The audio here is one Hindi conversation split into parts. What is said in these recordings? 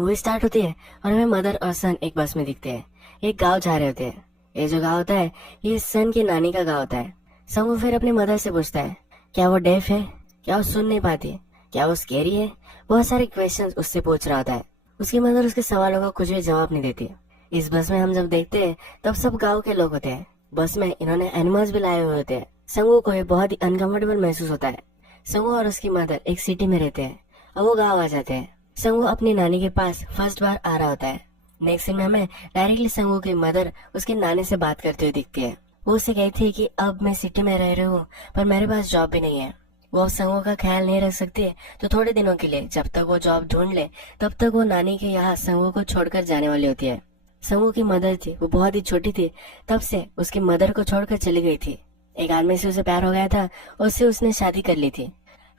मूवी स्टार्ट होती है और हमें मदर और सन एक बस में दिखते हैं। एक गांव जा रहे होते हैं। ये जो गांव होता है ये सन की नानी का गांव होता है। संगू फिर अपनी मदर से पूछता है, क्या वो डेफ है? क्या वो सुन नहीं पाती? क्या वो स्केरी है? बहुत सारे क्वेश्चंस उससे पूछ रहा होता है। उसकी मदर उसके सवालों का कुछ भी जवाब नहीं देती। इस बस में हम जब देखते हैं तब सब गाँव के लोग होते हैं। बस में इन्होंने एनिमल्स भी लाए हुए होते हैं। संगू को ये बहुत ही अनकंफर्टेबल महसूस होता है। संगू और उसकी मदर एक सिटी में रहते हैं और वो गाँव आ जाते हैं। संगू अपनी नानी के पास फर्स्ट बार आ रहा होता है। नेक्स्ट सीन में हमें डायरेक्टली संगू की मदर उसकी नानी से बात करते हुए दिखती है। वो उससे कहती है कि अब मैं सिटी में रह रही हूँ पर मेरे पास जॉब भी नहीं है। वो अब संगू का ख्याल नहीं रख सकती तो थोड़े दिनों के लिए जब तक वो जॉब ढूंढ ले तब तक वो नानी के यहाँ संगू को छोड़कर जाने वाली होती है। संगू की मदर थी वो बहुत ही छोटी थी तब से उसकी मदर को छोड़कर चली गई थी। एक आदमी से उसे प्यार हो गया था और उससे उसने शादी कर ली थी।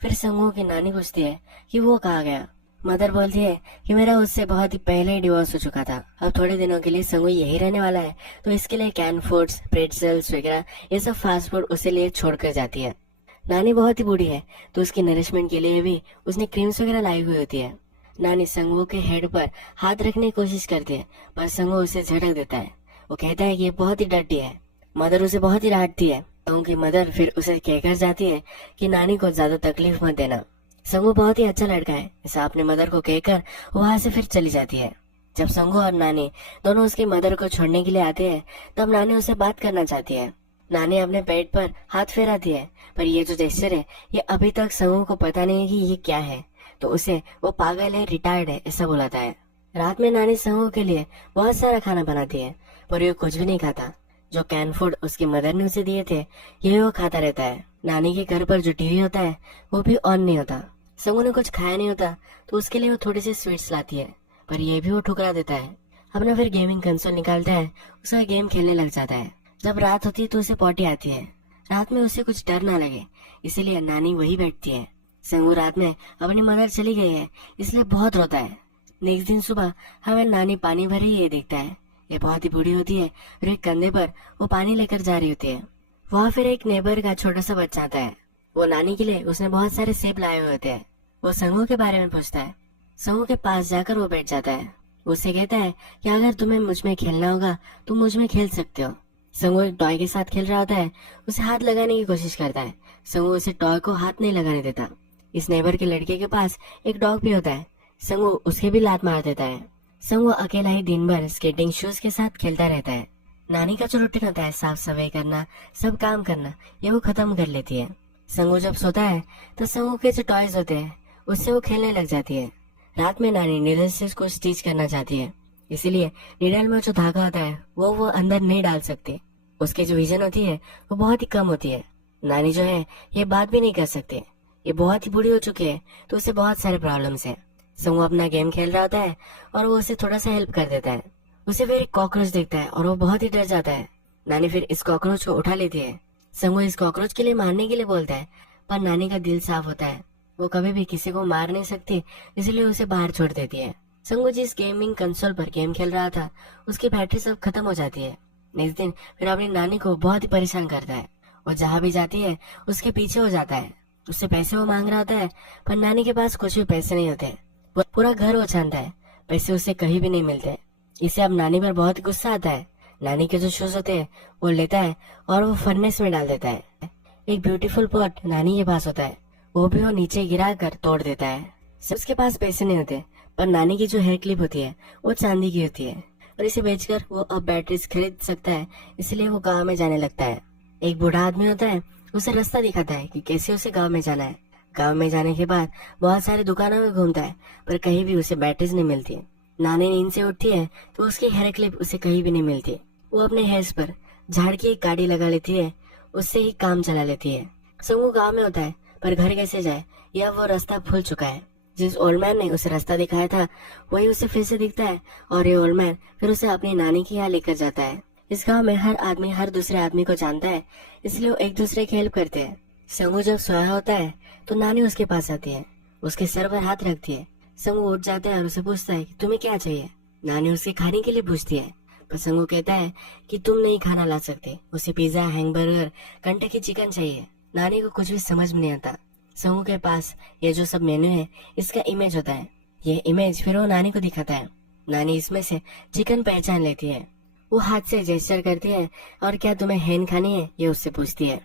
फिर संगू की नानी पूछती है कि वो कहाँ गया। मदर बोलती है कि मेरा उससे बहुत ही पहले ही डिवोर्स हो चुका था। अब थोड़े दिनों के लिए संगू यही रहने वाला है तो इसके लिए कैन फूड्स, प्रेट्जल्स वगैरह ये सब फास्ट फूड उसे लिए छोड़कर जाती है। नानी बहुत ही बूढ़ी है तो उसकी नरिशमेंट के लिए भी उसने क्रीम्स वगैरह लाई हुई होती है। नानी संगू के हेड पर हाथ रखने की कोशिश करती है पर संगू उसे झटक देता है। वो कहता है कि ये बहुत ही डर्टी है। मदर उसे बहुत ही डांटती है तो उनकी मदर फिर उसे कहकर जाती है कि नानी को ज्यादा तकलीफ मत देना। संगू बहुत ही अच्छा लड़का है ऐसा अपने मदर को कहकर वहाँ से फिर चली जाती है। जब संगू और नानी दोनों उसकी मदर को छोड़ने के लिए आते हैं तब नानी उससे बात करना चाहती है। नानी अपने पेट पर हाथ फेराती है पर ये जो जेस्चर है ये अभी तक संगू को पता नहीं है कि ये क्या है तो उसे वो पागल है, रिटायर्ड है ऐसा बुलाता है। रात में नानी संगू के लिए बहुत सारा खाना बनाती है पर ये कुछ भी नहीं खाता। जो कैन फूड उसकी मदर ने उसे दिए थे यही वो खाता रहता है। नानी के घर पर जो टीवी होता है वो भी ऑन नहीं होता। संगू ने कुछ खाया नहीं होता तो उसके लिए वो थोड़ी सी स्वीट्स लाती है पर ये भी वो ठुकरा देता है। अपना फिर गेमिंग कंसोल निकालता है, उसका गेम खेलने लग जाता है। जब रात होती है तो उसे पॉटी आती है। रात में उसे कुछ डर ना लगे इसीलिए नानी वही बैठती है। संगू रात में अपनी मदर चली गई है इसलिए बहुत रोता है। नेक्स्ट दिन सुबह हमें नानी पानी भरी ये देखता है। ये बहुत ही बूढ़ी होती है और एक कंधे पर वो पानी लेकर जा रही होती है। वहाँ फिर एक नेबर का छोटा सा बच्चा आता है। वो नानी के लिए उसने बहुत सारे सेब लाए हुए होते हैं। वो संगू के बारे में पूछता है। संगू के पास जाकर वो बैठ जाता है। उससे कहता है कि अगर तुम्हें मुझ में खेलना होगा तुम मुझ में खेल सकते हो। संगू एक टॉय के साथ खेल रहा होता है। उसे हाथ लगाने की कोशिश करता है। संगू उसे टॉय को हाथ नहीं लगाने देता। इस नेबर के लड़के के पास एक डॉग भी होता है। संगू उसके भी लात मार देता है। संगू अकेला ही दिन भर स्केटिंग शूज के साथ खेलता रहता है। नानी का जो रूटीन होता है साफ सफाई करना, सब काम करना, ये वो खत्म कर लेती है। संगू जब सोता है तो संगू के जो टॉयज होते हैं उससे वो खेलने लग जाती है। रात में नानी नीडल से उसको स्टिच करना चाहती है इसीलिए नीडल में जो धागा होता है वो अंदर नहीं डाल सकती। उसकी जो विजन होती है वो बहुत ही कम होती है। नानी जो है ये बात भी नहीं कर सकती। ये बहुत ही बूढ़ी हो चुकी है तो उसे बहुत सारे प्रॉब्लम्स है। संगू अपना गेम खेल रहा होता है और वो उसे थोड़ा सा हेल्प कर देता है। उसे फिर एक कॉकरोच दिखता है और वो बहुत ही डर जाता है। नानी फिर इस कॉकरोच को उठा लेती है। संगू इस कॉकरोच के लिए मारने के लिए बोलता है पर नानी का दिल साफ होता है। वो कभी भी किसी को मार नहीं सकती इसलिए उसे बाहर छोड़ देती है। संगू जिस गेमिंग कंसोल पर गेम खेल रहा था उसकी बैटरी सब खत्म हो जाती है। नेक्स्ट दिन फिर अपनी नानी को बहुत ही परेशान करता है। वो जहाँ भी जाती है उसके पीछे हो जाता है। उससे पैसे वो मांग रहा होता है पर नानी के पास कुछ भी पैसे नहीं होते। वो पूरा घर वो छानता है, पैसे उसे कहीं भी नहीं मिलते। इसे अब नानी पर बहुत गुस्सा आता है। नानी के जो शूज होते हैं वो लेता है और वो फर्नेस में डाल देता है। एक ब्यूटीफुल पॉट नानी के पास होता है वो भी वो नीचे गिरा कर तोड़ देता है। सबके पास पैसे नहीं होते पर नानी की जो हेयर क्लिप होती है वो चांदी की होती है और इसे बेचकर वो अब बैटरीज खरीद सकता है इसलिए वो गाँव में जाने लगता है। एक बूढ़ा आदमी होता है उसे रास्ता दिखाता है कि कैसे उसे गाँव में जाना है। गाँव में जाने के बाद बहुत सारी दुकानों में घूमता है पर कहीं भी उसे बैटरीज नहीं मिलती। नानी नींद से उठती है तो उसकी हेयर क्लिप उसे कहीं भी नहीं मिलती। वो अपने हेयर्स पर झाड़ की एक गाड़ी लगा लेती है, उससे ही काम चला लेती है। संगू गाँव में होता है पर घर कैसे जाए यह वो रास्ता भूल चुका है। जिस ओल्ड मैन ने उसे रास्ता दिखाया था वही उसे फिर से दिखता है और ये ओल्ड मैन फिर उसे अपनी नानी के यहाँ लेकर जाता है। इस गाँव में हर आदमी हर दूसरे आदमी को जानता है इसलिए वो एक दूसरे की हेल्प करते हैं। संगू जब सोया होता है तो नानी उसके पास आती है, उसके सर पर हाथ रखती है। संगू उठ जाता है और उसे पूछता है कि तुम्हें क्या चाहिए। नानी उसे खाने के लिए पूछती है पर संगू कहता है कि तुम नहीं खाना ला सकते, उसे पिज्जा, हैमबर्गर, कंटकी चिकन चाहिए। नानी को कुछ भी समझ में नहीं आता। संगू के पास ये जो सब मेन्यू है इसका इमेज होता है। ये इमेज फिर वो नानी को दिखाता है। नानी इसमें से चिकन पहचान लेती है। वो हाथ से जेस्चर करती है और क्या तुम्हें हैन खानी है ये उससे पूछती है।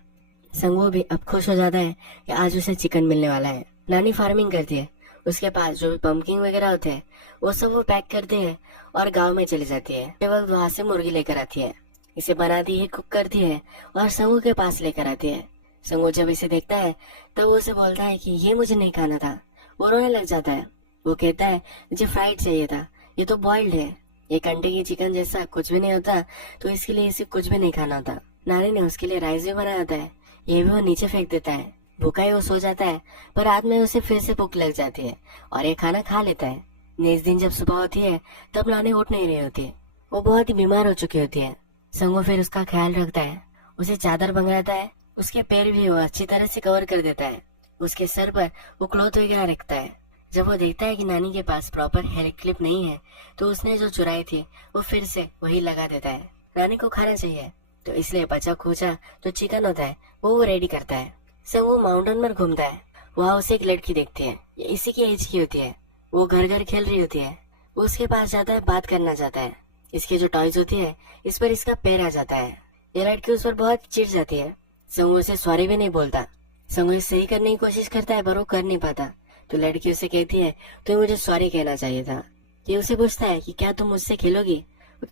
संगू भी अब खुश हो जाता है कि आज उसे चिकन मिलने वाला है। नानी फार्मिंग करती है। उसके पास जो भी पंपकिन वगैरह होते हैं वो सब वो पैक करती है और गांव में चली जाती है। केवल वहां से मुर्गी लेकर आती है, इसे बनाती है, कुक करती है और संगू के पास लेकर आती है। संगू जब इसे देखता है तब वो उसे बोलता है कि ये मुझे नहीं खाना था। वो रोने लग जाता है। वो कहता है मुझे फ्राइड चाहिए था, ये तो बॉइल्ड है, ये कंडे की चिकन जैसा कुछ भी नहीं होता, तो इसके लिए इसे कुछ भी नहीं खाना होता। नानी ने उसके लिए राइस भी बनाया होता है, ये भी वो नीचे फेंक देता है। भूखा ही वो सो जाता है, पर रात में उसे फिर से भूख लग जाती है और ये खाना खा लेता है। नेक्स्ट दिन जब सुबह होती है तब नानी उठ नहीं रही होती, वो बहुत ही बीमार हो चुकी होती है। संगो फिर उसका ख्याल रखता है, उसे चादर बंधवाता है, उसके पैर भी वो अच्छी तरह से कवर कर देता है, उसके सर पर वो क्लॉथ वगैरह रखता है। जब वो देखता है कि नानी के पास प्रॉपर हेयर क्लिप नहीं है तो उसने जो चुराई थी वो फिर से वही लगा देता है। नानी को खाना चाहिए तो इसलिए बचा खोचा जो चिकन होता है वो रेडी करता है। संगू माउंटेन पर घूमता है, वहाँ उसे एक लड़की देखती है, ये इसी की एज की होती है। वो घर घर खेल रही होती है। वो उसके पास जाता है, बात करना चाहता है। इसकी जो टॉयज होती है इस पर इसका पैर आ जाता है। ये लड़की उस पर बहुत चिढ़ जाती है। संगू उसे सॉरी भी नहीं बोलता। संगू इसे सही करने की कोशिश करता है पर वो कर नहीं पाता। तो लड़की उसे कहती है तो मुझे सॉरी कहना चाहिए था। ये उसे पूछता है कि क्या तुम मुझसे खेलोगी।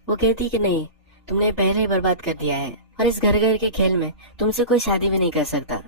वो कहती कि नहीं, तुमने पहले ही बर्बाद कर दिया है और इस घर घर के खेल में तुमसे कोई शादी भी नहीं कर सकता।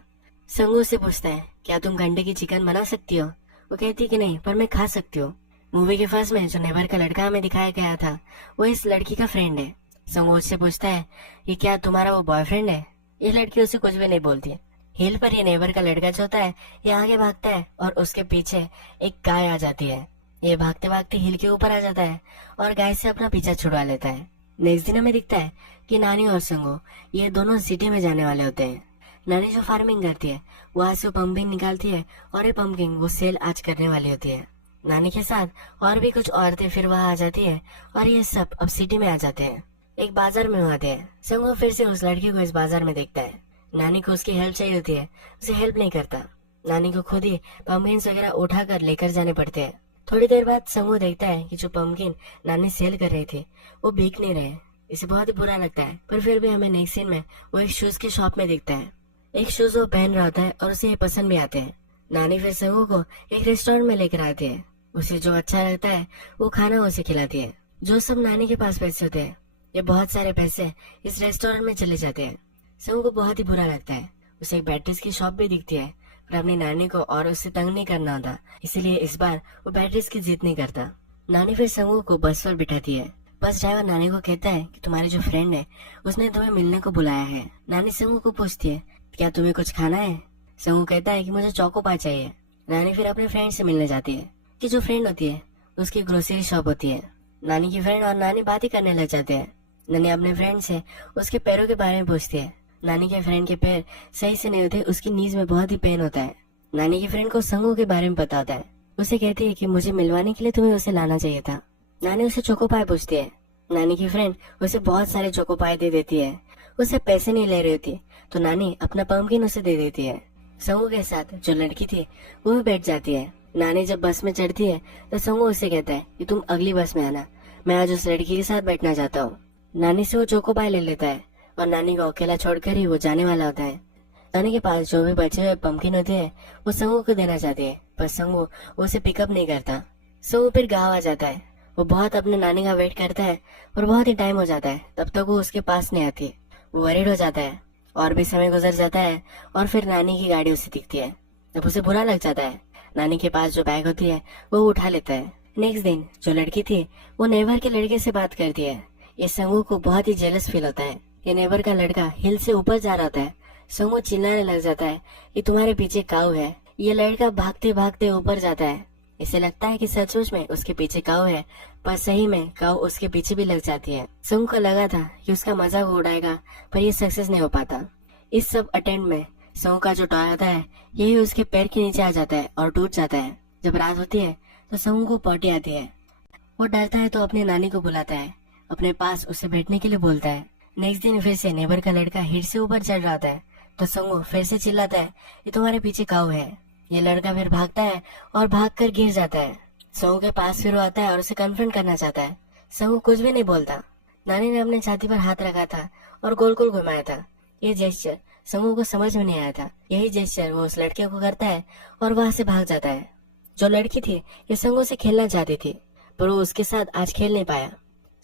संगू से पूछता है क्या तुम घंटे की चिकन बना सकती हो। वो कहती कि नहीं, पर मैं खा सकती हूँ। मूवी के फर्स्ट में जो नेबर का लड़का हमें दिखाया गया था वो इस लड़की का फ्रेंड है। संगू उससे पूछता है कि क्या तुम्हारा वो बॉयफ्रेंड है। ये लड़की उसे कुछ भी नहीं बोलती। हिल पर ये नेबर का लड़का जो होता है ये आगे भागता है और उसके पीछे एक गाय आ जाती है। ये भागते भागते हिल के ऊपर आ जाता है और गाय से अपना पीछा छुड़वा लेता है। नेक्स्ट दिन हमें दिखता है कि नानी और संगू ये दोनों सिटी में जाने वाले होते हैं। नानी जो फार्मिंग करती है वहाँ से वो पंपकिन निकालती है और ये पंपकिन वो सेल आज करने वाली होती है। नानी के साथ और भी कुछ औरतें फिर वहाँ आ जाती है और ये सब अब सिटी में आ जाते हैं। एक बाजार में आते हैं। संगू फिर से उस लड़की को इस बाजार में देखता है। नानी को उसकी हेल्प चाहिए होती है, उसे हेल्प नहीं करता। नानी को खुद ही पंपकिन वगैरह उठाकर लेकर जाने पड़ते हैं। थोड़ी देर बाद संगू देखता है कि जो पंपकिन नानी सेल कर रही थी वो बिक नहीं रहे। इसे बहुत ही बुरा लगता है, पर फिर भी हमें नेक्स्ट सीन में वो एक शूज की शॉप में देखता है। एक शूज वो पहन रहा होता है और उसे ये पसंद भी आते हैं। नानी फिर संगू को एक रेस्टोरेंट में लेकर आती है। उसे जो अच्छा लगता है वो खाना उसे खिलाती है। जो सब नानी के पास पैसे होते हैं ये बहुत सारे पैसे इस रेस्टोरेंट में चले जाते हैं। संगू को बहुत ही बुरा लगता है। उसे एक बैटरीज की शॉप भी दिखती है, पर अपनी नानी को और उससे तंग नहीं करना होता, इसीलिए इस बार वो बैटरीज की जिद नहीं करता। नानी फिर संगू को बस पर बिठाती है। बस ड्राइवर नानी को कहता है कि तुम्हारी जो फ्रेंड है उसने तुम्हें मिलने को बुलाया है। नानी संगू को पूछती है क्या तुम्हें कुछ खाना है। संगू कहता है कि मुझे चोको पाई चाहिए। नानी फिर अपने फ्रेंड से मिलने जाती है कि जो फ्रेंड होती है उसकी ग्रोसरी शॉप होती है। नानी की फ्रेंड और नानी बात ही करने लग जाते हैं। नानी अपने फ्रेंड से उसके पैरों के बारे में पूछती है। नानी के फ्रेंड के पैर सही से नहीं होते, उसकी नीज में बहुत ही पेन होता है। नानी की फ्रेंड को संगू के बारे में पता होता है। उसे कहती है कि मुझे मिलवाने के लिए तुम्हें उसे लाना चाहिए था। नानी उसे चोको पाई पूछती है। नानी की फ्रेंड उसे बहुत सारे चोको पाई दे देती है। उसे पैसे नहीं ले रही होती तो नानी अपना पंपकिन उसे दे देती है। संगू के साथ जो लड़की थी वो भी बैठ जाती है। नानी जब बस में चढ़ती है तो संगू उसे कहता है कि तुम अगली बस में आना, मैं आज उस लड़की के साथ बैठना चाहता हूँ। नानी से वो चोको पाई ले लेता है और नानी को अकेला छोड़कर ही वो जाने वाला होता है। नानी के पास जो भी बचे हुए पंपकिन होते हैं वो संगू को देना चाहती है, पर संगू उसे पिकअप नहीं करता। संगू फिर गाँव आ जाता है। वो बहुत अपने नानी का वेट करता है पर बहुत ही टाइम हो जाता है, तब तक वो उसके पास नहीं आती। वो वरीड हो जाता है और भी समय गुजर जाता है और फिर नानी की गाड़ी उसे दिखती है। जब उसे बुरा लग जाता है, नानी के पास जो बैग होती है वो उठा लेता है। नेक्स्ट दिन जो लड़की थी वो नेबर के लड़के से बात करती है। ये संगू को बहुत ही जेलस फील होता है। ये नेबर का लड़का हिल से ऊपर जा रहा होता है। संगू चिल्लाने लग जाता है कि तुम्हारे पीछे काऊ है। ये लड़का भागते भागते ऊपर जाता है। इसे लगता है कि सचमुच में उसके पीछे काऊ है, पर सही में काऊ उसके पीछे भी लग जाती है। संगू को लगा था कि उसका मजाक उड़ाएगा, पर ये सक्सेस नहीं हो पाता। इस सब अटेम्प्ट में संगू का जो टॉय आता है यही उसके पैर के नीचे आ जाता है और टूट जाता है। जब रात होती है तो संगू को पॉटी आती है। वो डरता है तो अपनी नानी को बुलाता है, अपने पास उसे बैठने के लिए बोलता है। नेक्स्ट दिन फिर से नेबर का लड़का हिट से ऊपर चढ़ रहा था तो संगू फिर से चिल्लाता है कि तुम्हारे पीछे काऊ है। ये लड़का फिर भागता है और भागकर गिर जाता है। संगू के पास फिर वो आता है और उसे कन्फ्रंट करना चाहता है। संगू कुछ भी नहीं बोलता। नानी ने अपने छाती पर हाथ रखा था और गोल गोल घुमाया था। ये जेस्चर संगू को समझ में नहीं आया था। यही जेस्चर वो उस लड़के को करता है और वहां से भाग जाता है। जो लड़की थी ये संगू से खेलना चाहती थी, पर वो उसके साथ आज खेल नहीं पाया।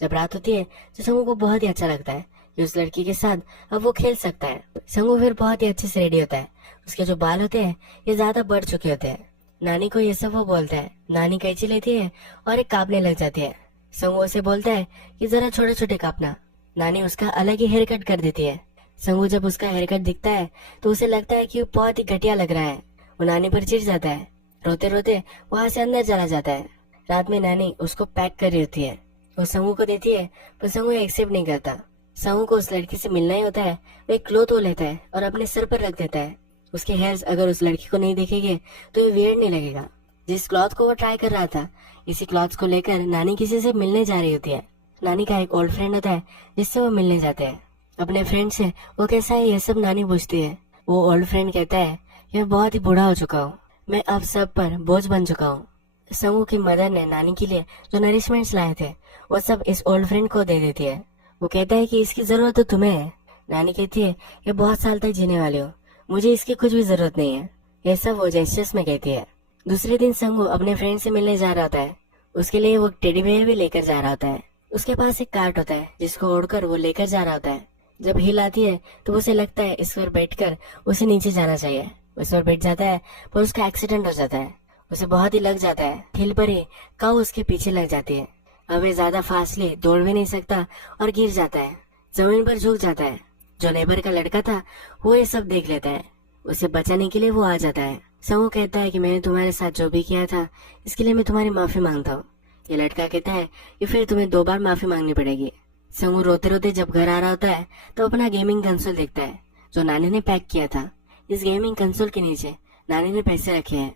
जब रात होती है तो संगू को बहुत ही अच्छा लगता है कि उस लड़की के साथ अब वो खेल सकता है। संगू फिर बहुत ही अच्छे से रेडी होता है। उसके जो बाल होते हैं ये ज्यादा बढ़ चुके होते हैं। नानी को ये सब वो बोलता है। नानी कैंची लेती है और एक काटने लग जाती है। संगू उसे बोलता है कि जरा छोटे छोटे काटना। नानी उसका अलग ही हेयर कट कर देती है। संगू जब उसका हेयर कट दिखता है तो उसे लगता है कि वो बहुत ही घटिया लग रहा है। वो नानी पर चिढ़ जाता है। रोते रोते वहां से अंदर चला जाता है। रात में नानी उसको पैक कर रही होती है। वो संगू को देती है पर संगू एक्सेप्ट नहीं करता। संगू को उस लड़की से मिलना ही होता है। वो एक क्लॉथ वो लेता है और अपने सर पर रख देता है। उसके हेयर्स अगर उस लड़की को नहीं देखेंगे तो ये वियर्ड नहीं लगेगा। जिस क्लॉथ को वो ट्राई कर रहा था, इसी क्लॉथ को लेकर नानी किसी से मिलने जा रही होती है। नानी का एक ओल्ड फ्रेंड होता है जिससे वो मिलने जाते हैं। अपने फ्रेंड से वो कैसा है ये सब नानी पूछती है। वो ओल्ड फ्रेंड कहता है कि मैं बहुत ही बूढ़ा हो चुका हूँ, मैं अब सब पर बोझ बन चुका हूँ। संगू की मदर ने नानी के लिए जो नरिशमेंट्स लाए थे वो सब इस ओल्ड फ्रेंड को दे देती है। वो कहता है कि इसकी जरूरत तो तुम्हें है। नानी कहती है ये बहुत साल तक जीने वाले हो, मुझे इसकी कुछ भी जरूरत नहीं है। ये सब वो जेस्चर्स में कहती है। दूसरे दिन संगू अपने फ्रेंड से मिलने जा रहा होता है। उसके लिए वो टेडी बेयर भी लेकर जा रहा होता है। उसके पास एक कार्ट होता है जिसको ओढ़कर वो लेकर जा रहा होता है। जब हिल आती है तो उसे लगता है इस पर बैठकर उसे नीचे जाना चाहिए। उस पर बैठ जाता है पर उसका एक्सीडेंट हो जाता है। उसे बहुत ही लग जाता है। हिल पर ही काऊ उसके पीछे लग जाती है। अब वे ज्यादा फास्टली दौड़ भी नहीं सकता और गिर जाता है। जमीन पर झुक जाता है। जो नेबर का लड़का था वो ये सब देख लेता है। उसे बचाने के लिए वो आ जाता है। संगू कहता है कि मैंने तुम्हारे साथ जो भी किया था इसके लिए मैं तुम्हारी माफी मांगता हूँ। ये लड़का कहता है कि फिर तुम्हें 2 बार माफी मांगनी पड़ेगी। संगू रोते रोते जब घर आ रहा होता है तो अपना गेमिंग कंसोल देखता है जो नानी ने पैक किया था। इस गेमिंग कंसोल के नीचे नानी ने पैसे रखे हैं।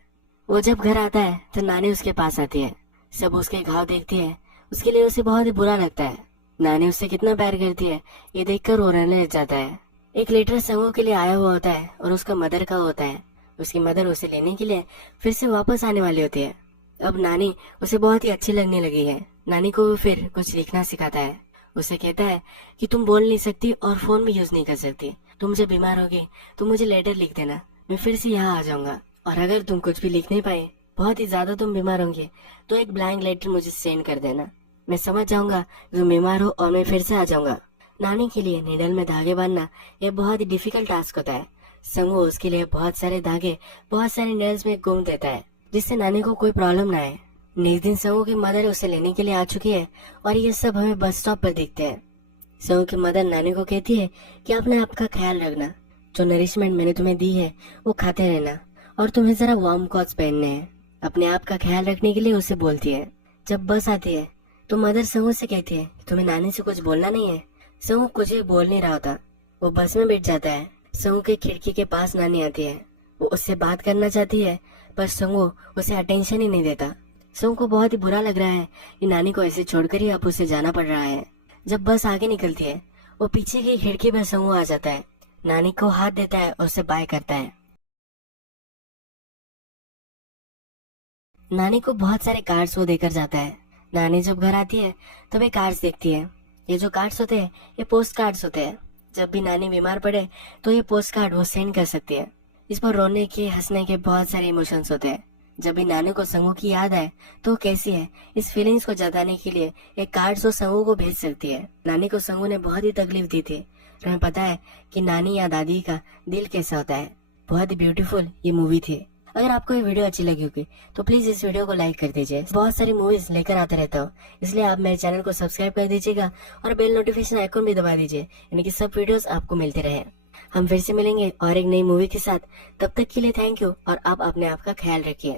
वो जब घर आता है तो नानी उसके पास आती है। सब उसके घाव देखती है। उसके लिए उसे बहुत ही बुरा लगता है। नानी उससे कितना प्यार करती है ये देखकर वो रोने लग जाता है। एक लेटर संगू के लिए आया हुआ होता है और उसका मदर का होता है। उसकी मदर उसे लेने के लिए फिर से वापस आने वाली होती है। अब नानी उसे बहुत ही अच्छी लगने लगी है। नानी को वो फिर कुछ लिखना सिखाता है। उसे कहता है कि तुम बोल नहीं सकती और फोन भी यूज नहीं कर सकती। तुम जब बीमार होगी तो मुझे लेटर लिख देना, मैं फिर से यहाँ आ जाऊंगा। और अगर तुम कुछ भी लिख नहीं पाए, बहुत ही ज्यादा तुम बीमार होंगे, तो एक ब्लैंक लेटर मुझे सेंड कर देना। मैं समझ जाऊंगा तुम बीमार हो और मैं फिर से आ जाऊंगा। नानी के लिए नीडल में धागे बांधना ये बहुत ही डिफिकल्ट टास्क होता है। संगू उसके लिए बहुत सारे धागे बहुत सारे नीडल्स में घूम देता है जिससे नानी को कोई प्रॉब्लम ना आए। नेक्स्ट दिन संगू की मदर उसे लेने के लिए आ चुकी है और ये सब हमें बस स्टॉप पर दिखते हैं। संगू की मदर नानी को कहती है कि अपने आप का ख्याल रखना, जो नरिशमेंट मैंने तुम्हें दी है वो खाते रहना और तुम्हें जरा वार्म क्लॉथ्स पहनने हैं। अपने आप का ख्याल रखने के लिए उसे बोलती है। जब बस आती है तो मदर संगू से कहती है तुम्हें नानी से कुछ बोलना नहीं है। संगू कुछ भी बोल नहीं रहा होता। वो बस में बैठ जाता है। संगू के खिड़की के पास नानी आती है। वो उससे बात करना चाहती है पर संगू उसे अटेंशन ही नहीं देता। संगू को बहुत ही बुरा लग रहा है कि नानी को ऐसे छोड़कर ही अब उसे जाना पड़ रहा है। जब बस आगे निकलती है वो पीछे की खिड़की पर संगू आ जाता है। नानी को हाथ देता है और उसे बाय करता है। नानी को बहुत सारे कार्ड्स वो देकर जाता है। नानी जब घर आती है तब ये कार्ड्स देखती है। ये जो कार्ड्स होते हैं ये पोस्ट कार्ड्स होते हैं। जब भी नानी बीमार पड़े तो ये पोस्ट कार्ड वो सेंड कर सकती है। इस पर रोने के हंसने के बहुत सारे इमोशंस होते हैं। जब भी नानी को संगू की याद आए तो वो कैसी है इस फीलिंग्स को जताने के लिए एक कार्ड वो संगू को भेज सकती है। नानी को संगू ने बहुत ही तकलीफ दी थी। तुम्हें पता है कि नानी या दादी का दिल कैसा होता है। बहुत ही ब्यूटीफुल ये मूवी थी। अगर आपको ये वीडियो अच्छी लगी होगी तो प्लीज इस वीडियो को लाइक कर दीजिए। बहुत सारी मूवीज लेकर आते रहता हूँ, इसलिए आप मेरे चैनल को सब्सक्राइब कर दीजिएगा और बेल नोटिफिकेशन आइकॉन भी दबा दीजिए, यानी कि सब वीडियोस आपको मिलते रहे। हम फिर से मिलेंगे और एक नई मूवी के साथ। तब तक के लिए थैंक यू और आप अपने आप का ख्याल रखिए।